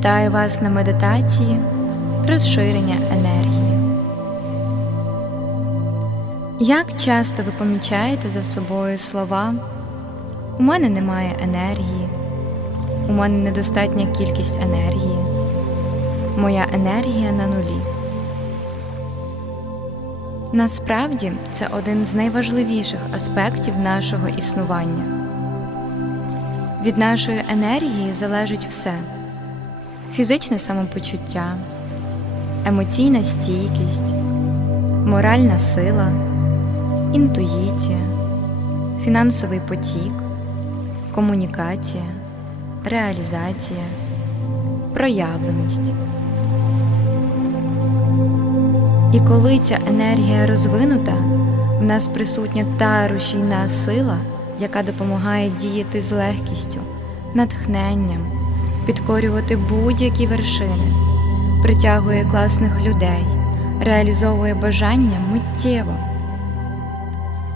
Вітаю вас на медитації розширення енергії. Як часто ви помічаєте за собою слова У мене немає енергії, у мене недостатня кількість енергії, моя енергія на нулі. Насправді це один з найважливіших аспектів нашого існування. Від нашої енергії залежить все фізичне самопочуття, емоційна стійкість, моральна сила, інтуїція, фінансовий потік, комунікація, реалізація, проявленість. І коли ця енергія розвинута, в нас присутня та рушійна сила, яка допомагає діяти з легкістю, натхненням, підкорювати будь-які вершини, притягує класних людей, реалізовує бажання миттєво,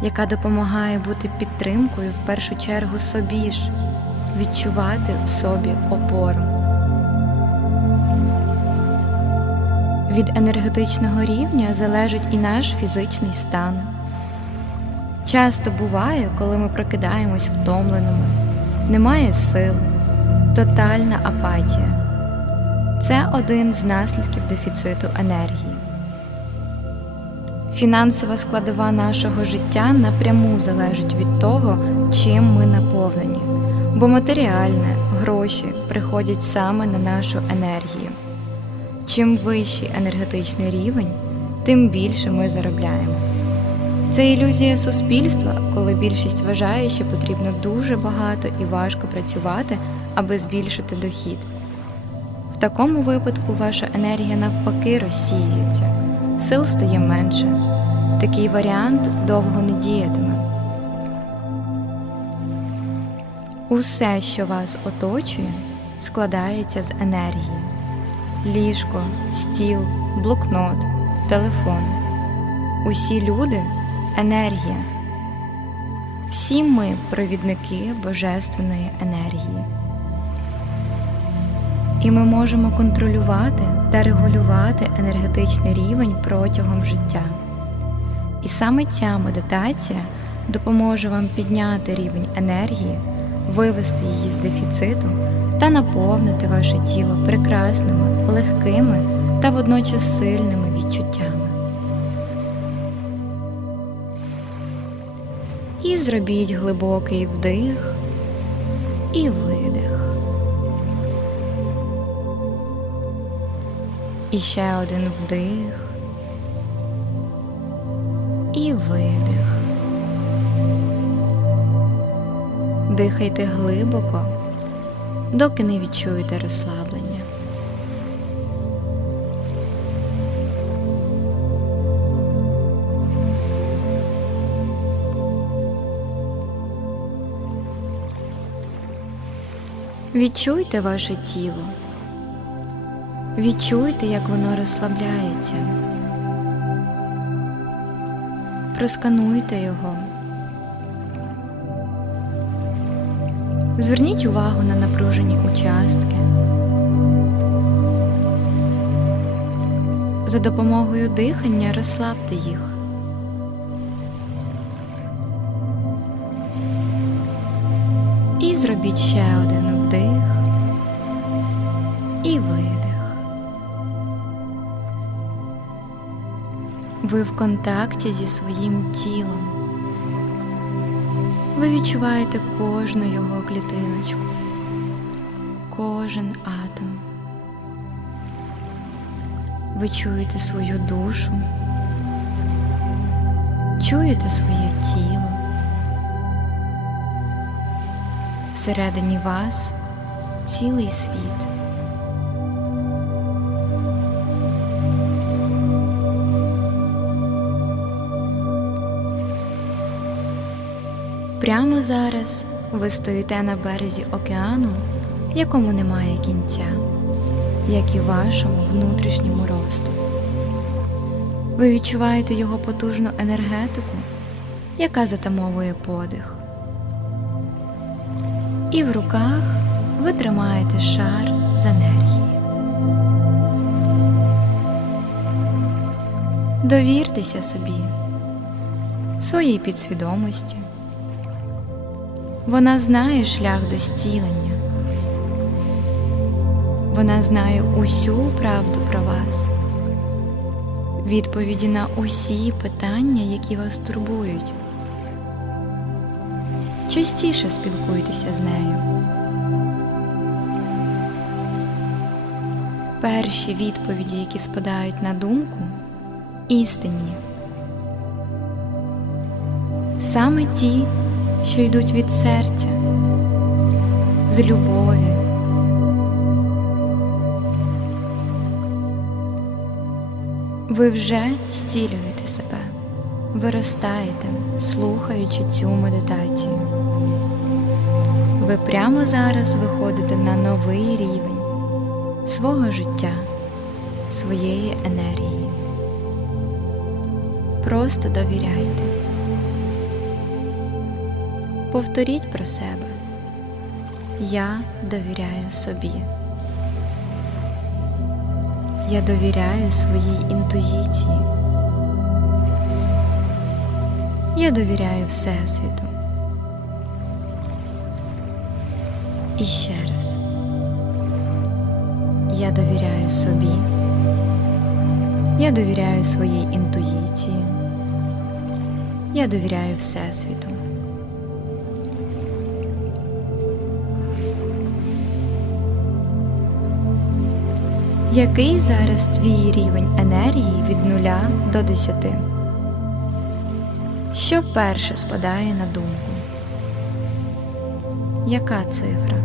яка допомагає бути підтримкою в першу чергу собі ж, відчувати в собі опору. Від енергетичного рівня залежить і наш фізичний стан. Часто буває, коли ми прокидаємось втомленими, немає сил, тотальна апатія. Це один з наслідків дефіциту енергії. Фінансова складова нашого життя напряму залежить від того, чим ми наповнені, бо матеріальне, гроші приходять саме на нашу енергію. Чим вищий енергетичний рівень, тим більше ми заробляємо. Це ілюзія суспільства, коли більшість вважає, що потрібно дуже багато і важко працювати, аби збільшити дохід. В такому випадку ваша енергія навпаки розсіюється, сил стає менше. Такий варіант довго не діятиме. Усе, що вас оточує, складається з енергії ліжко, стіл, блокнот, телефон. Усі люди енергія. Всі ми провідники божественної енергії. І ми можемо контролювати та регулювати енергетичний рівень протягом життя. І саме ця медитація допоможе вам підняти рівень енергії, вивести її з дефіциту та наповнити ваше тіло прекрасними, легкими та водночас сильними відчуттями. І зробіть глибокий вдих і видих. І ще один вдих і видих. Дихайте глибоко доки не відчуєте розслаблення. Відчуйте ваше тіло. Відчуйте, як воно розслабляється. Проскануйте його. Зверніть увагу на напружені участки. За допомогою дихання розслабте їх. І зробіть ще один Ви в контакті зі своїм тілом. Ви відчуваєте кожну його клітиночку, кожен атом. Ви чуєте свою душу, чуєте своє тіло. Всередині вас цілий світ. Прямо зараз ви стоїте на березі океану, якому немає кінця, як і вашому внутрішньому росту. Ви відчуваєте його потужну енергетику, яка затамовує подих. І в руках ви тримаєте шар з енергії. Довіртеся собі, своїй підсвідомості. Вона знає шлях до зцілення. Вона знає усю правду про вас, відповіді на усі питання, які вас турбують. Частіше спілкуйтеся з нею. Перші відповіді, які спадають на думку, істинні. Саме ті, що йдуть від серця, з любові. Ви вже зцілюєте себе, виростаєте, слухаючи цю медитацію. Ви прямо зараз виходите на новий рівень свого життя, своєї енергії. Просто довіряйте. Повторіть про себе. Я довіряю собі. Я довіряю своїй інтуїції. Я довіряю Всесвіту. І ще раз. Я довіряю собі. Я довіряю своїй інтуїції. Я довіряю Всесвіту. Який зараз твій рівень енергії від 0 до 10? Що перше спадає на думку? Яка цифра?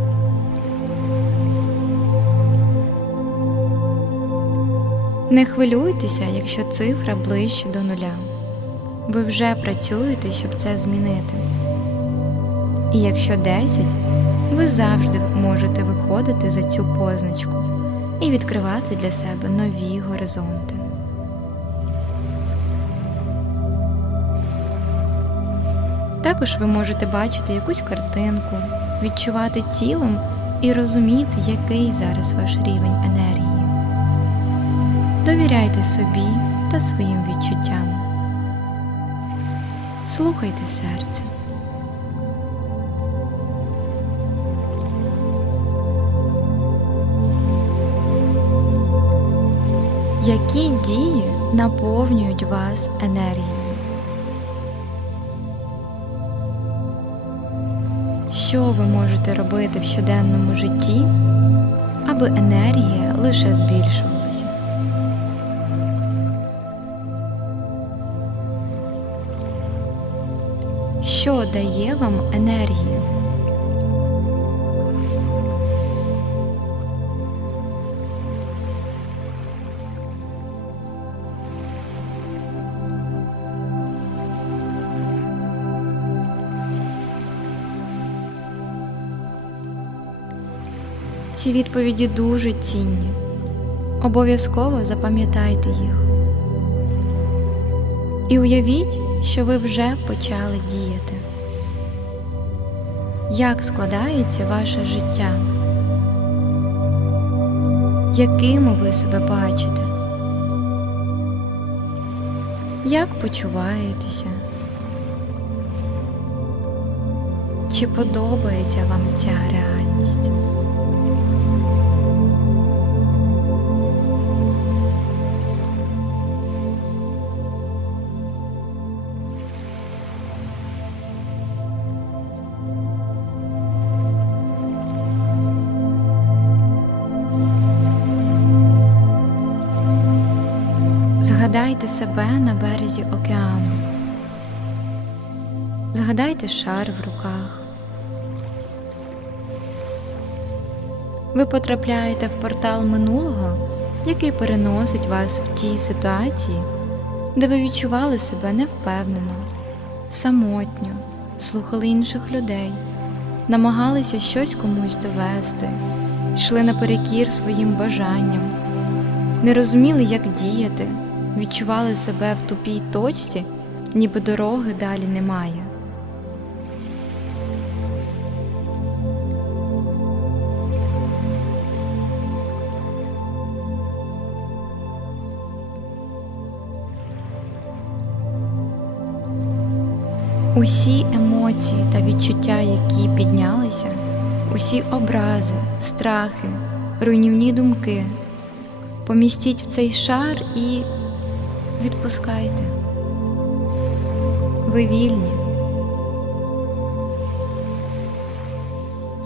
Не хвилюйтеся, якщо цифра ближче до нуля. Ви вже працюєте, щоб це змінити. І якщо 10, ви завжди можете виходити за цю позначку і відкривати для себе нові горизонти. Також ви можете бачити якусь картинку, відчувати тілом і розуміти, який зараз ваш рівень енергії. Довіряйте собі та своїм відчуттям. Слухайте серце. Які дії наповнюють вас енергією? Що ви можете робити в щоденному житті, аби енергія лише збільшувалася? Що дає вам енергію? Ці відповіді дуже цінні. Обов'язково запам'ятайте їх. І уявіть, що ви вже почали діяти. Як складається ваше життя? Якими ви себе бачите? Як почуваєтеся? Чи подобається вам ця реальність? Згадайте себе на березі океану. Згадайте шар в руках. Ви потрапляєте в портал минулого, який переносить вас в ті ситуації, де ви відчували себе невпевнено, самотньо, слухали інших людей, намагалися щось комусь довести, йшли наперекір своїм бажанням, не розуміли, як діяти, відчували себе в тупій точці, ніби дороги далі немає. Усі емоції та відчуття, які піднялися, усі образи, страхи, руйнівні думки, помістіть в цей шар і відпускайте. Ви вільні.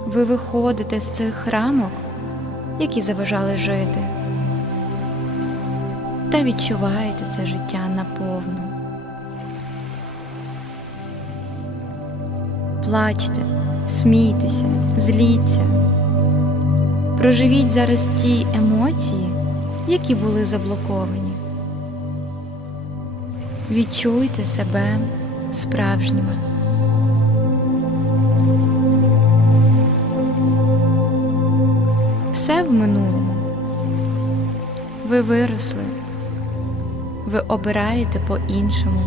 Ви виходите з цих рамок, які заважали жити, та відчуваєте це життя наповну. Плачте, смійтеся, зліться. Проживіть зараз ті емоції, які були заблоковані. Відчуйте себе справжніми. Все в минулому. Ви виросли, ви обираєте по-іншому.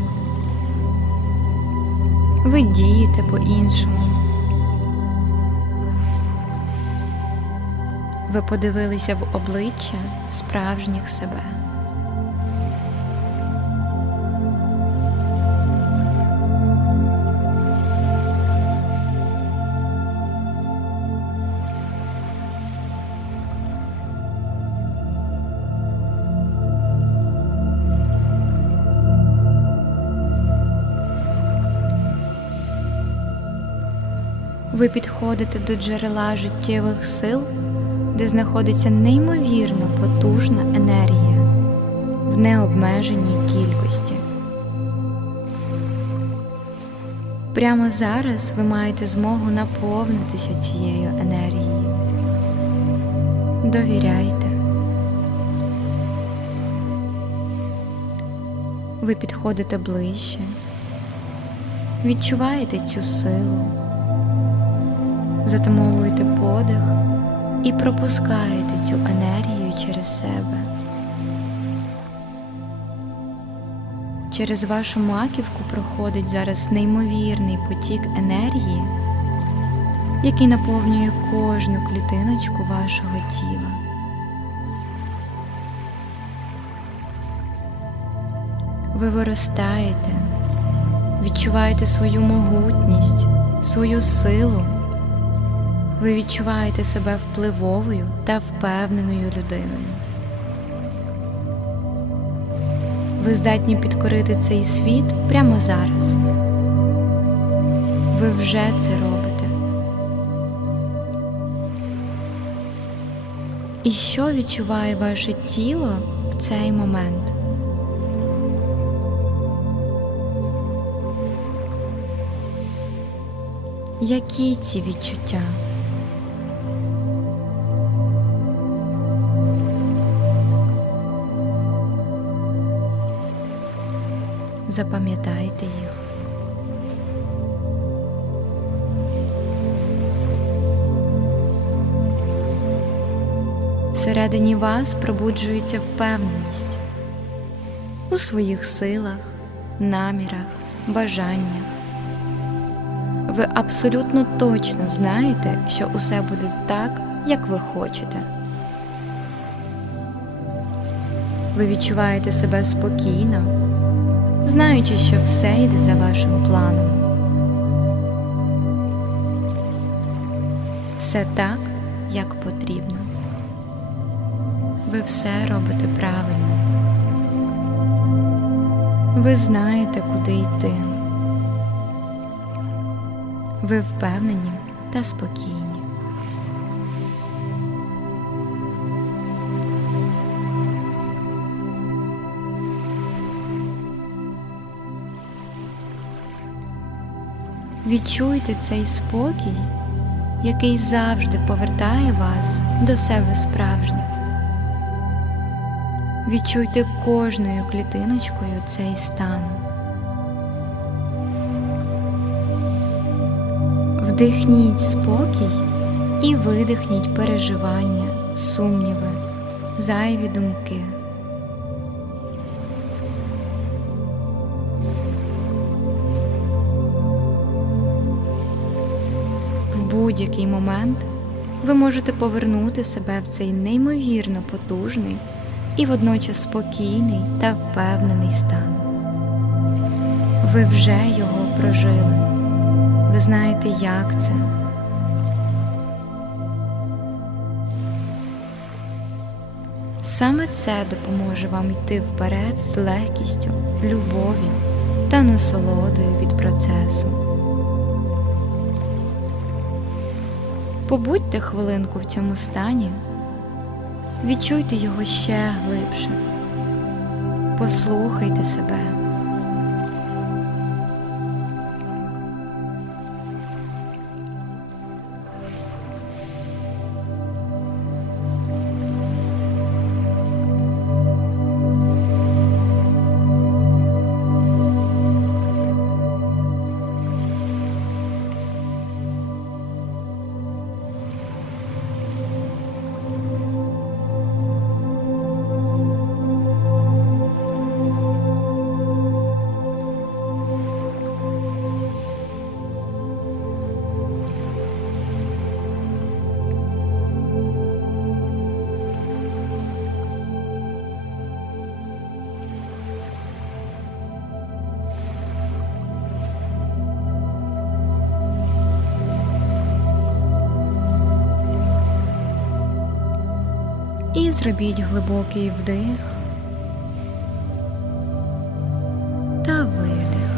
Ви дієте по-іншому. Ви подивилися в обличчя справжніх себе. Ви підходите до джерела життєвих сил, де знаходиться неймовірно потужна енергія в необмеженій кількості. Прямо зараз ви маєте змогу наповнитися цією енергією. Довіряйте. Ви підходите ближче, відчуваєте цю силу затамовуєте подих і пропускаєте цю енергію через себе. Через вашу маківку проходить зараз неймовірний потік енергії, який наповнює кожну клітиночку вашого тіла. Ви виростаєте, відчуваєте свою могутність, свою силу. Ви відчуваєте себе впливовою та впевненою людиною. Ви здатні підкорити цей світ прямо зараз. Ви вже це робите. І що відчуває ваше тіло в цей момент? Які ці відчуття? Запам'ятайте їх. Всередині вас пробуджується впевненість у своїх силах, намірах, бажаннях. Ви абсолютно точно знаєте, що усе буде так, як ви хочете. Ви відчуваєте себе спокійно, знаючи, що все йде за вашим планом. Все так, як потрібно. Ви все робите правильно. Ви знаєте, куди йти. Ви впевнені та спокійні. Відчуйте цей спокій, який завжди повертає вас до себе справжніх. Відчуйте кожною клітиночкою цей стан. Вдихніть спокій і видихніть переживання, сумніви, зайві думки. Будь-який момент ви можете повернути себе в цей неймовірно потужний і водночас спокійний та впевнений стан. Ви вже його прожили. Ви знаєте, як це. Саме це допоможе вам йти вперед з легкістю, любов'ю та насолодою від процесу. Побудьте хвилинку в цьому стані, відчуйте його ще глибше, послухайте себе. Зробіть глибокий вдих та видих.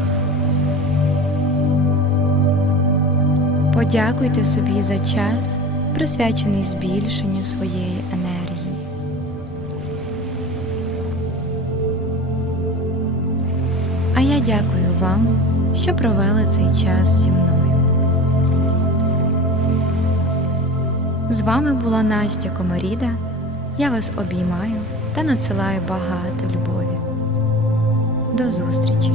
Подякуйте собі за час, присвячений збільшенню своєї енергії. А я дякую вам, що провели цей час зі мною. З вами була Настя Комаріда. Я вас обіймаю та надсилаю багато любові. До зустрічі!